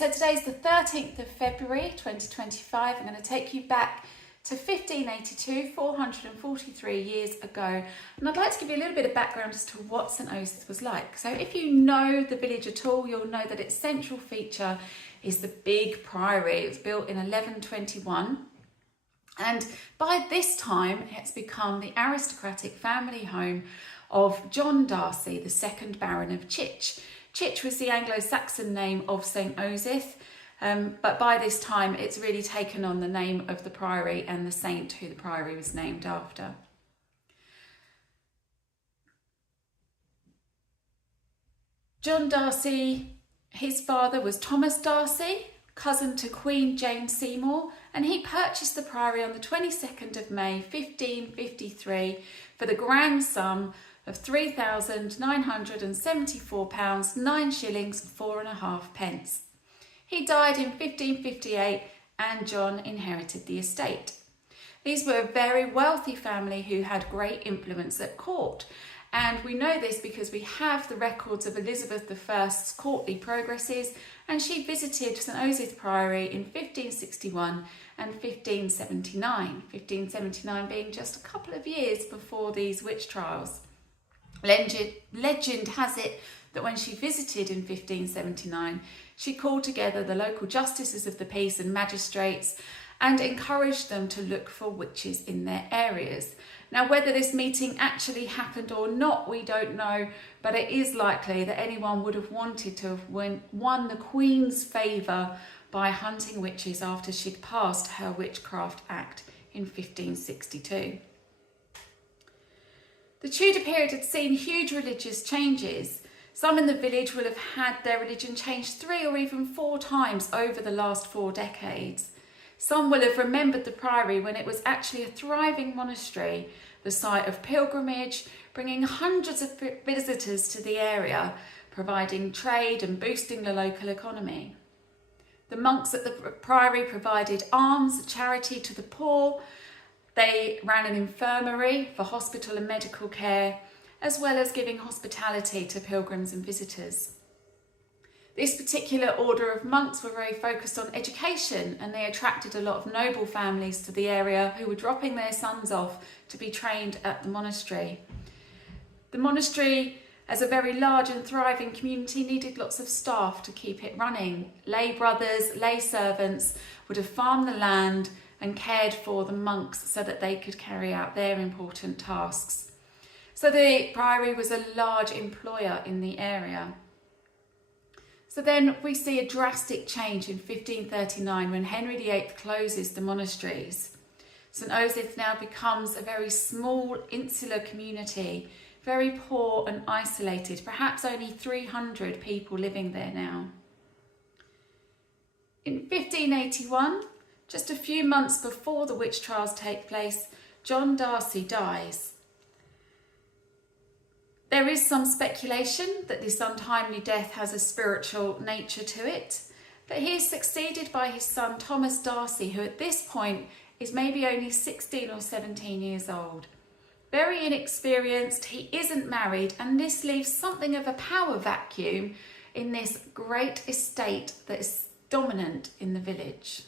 so today's the 13th of February 2025. I'm going to take you back to 1582, 443 years ago. And I'd like to give you a little bit of background as to what St Osyth was like. So if you know the village at all, you'll know that its central feature is the big priory. It was built in 1121. And by this time, it's become the aristocratic family home of John Darcy, the second Baron of Chich. Chich was the Anglo-Saxon name of St Osyth, but by this time it's really taken on the name of the priory and the saint who the priory was named after. John Darcy, his father was Thomas Darcy, cousin to Queen Jane Seymour, and he purchased the priory on the 22nd of May 1553 for the grand sum of £3,974, 9 shillings and 4.5 pence. He died in 1558 and John inherited the estate. These were a very wealthy family who had great influence at court, and we know this because we have the records of Elizabeth I's courtly progresses, and she visited St Osyth Priory in 1561 and 1579, 1579 being just a couple of years before these witch trials. Legend has it that when she visited in 1579, she called together the local justices of the peace and magistrates and encouraged them to look for witches in their areas. Now, whether this meeting actually happened or not, we don't know, but it is likely that anyone would have wanted to have won the Queen's favour by hunting witches after she'd passed her Witchcraft Act in 1562. The Tudor period had seen huge religious changes. Some in the village will have had their religion changed 3 or even 4 times over the last 4 decades. Some will have remembered the priory when it was actually a thriving monastery, the site of pilgrimage, bringing hundreds of visitors to the area, providing trade and boosting the local economy. The monks at the priory provided alms, charity to the poor. They ran an infirmary for hospital and medical care, as well as giving hospitality to pilgrims and visitors. This particular order of monks were very focused on education, and they attracted a lot of noble families to the area who were dropping their sons off to be trained at the monastery. The monastery, as a very large and thriving community, needed lots of staff to keep it running. Lay brothers, lay servants would have farmed the land and cared for the monks so that they could carry out their important tasks. So the priory was a large employer in the area. So then we see a drastic change in 1539 when Henry VIII closes the monasteries. St Osyth now becomes a very small insular community, very poor and isolated, perhaps only 300 people living there now. In 1581, just a few months before the witch trials take place, John Darcy dies. There is some speculation that this untimely death has a spiritual nature to it, but he is succeeded by his son Thomas Darcy, who at this point is maybe only 16 or 17 years old. Very inexperienced, he isn't married, and this leaves something of a power vacuum in this great estate that is dominant in the village.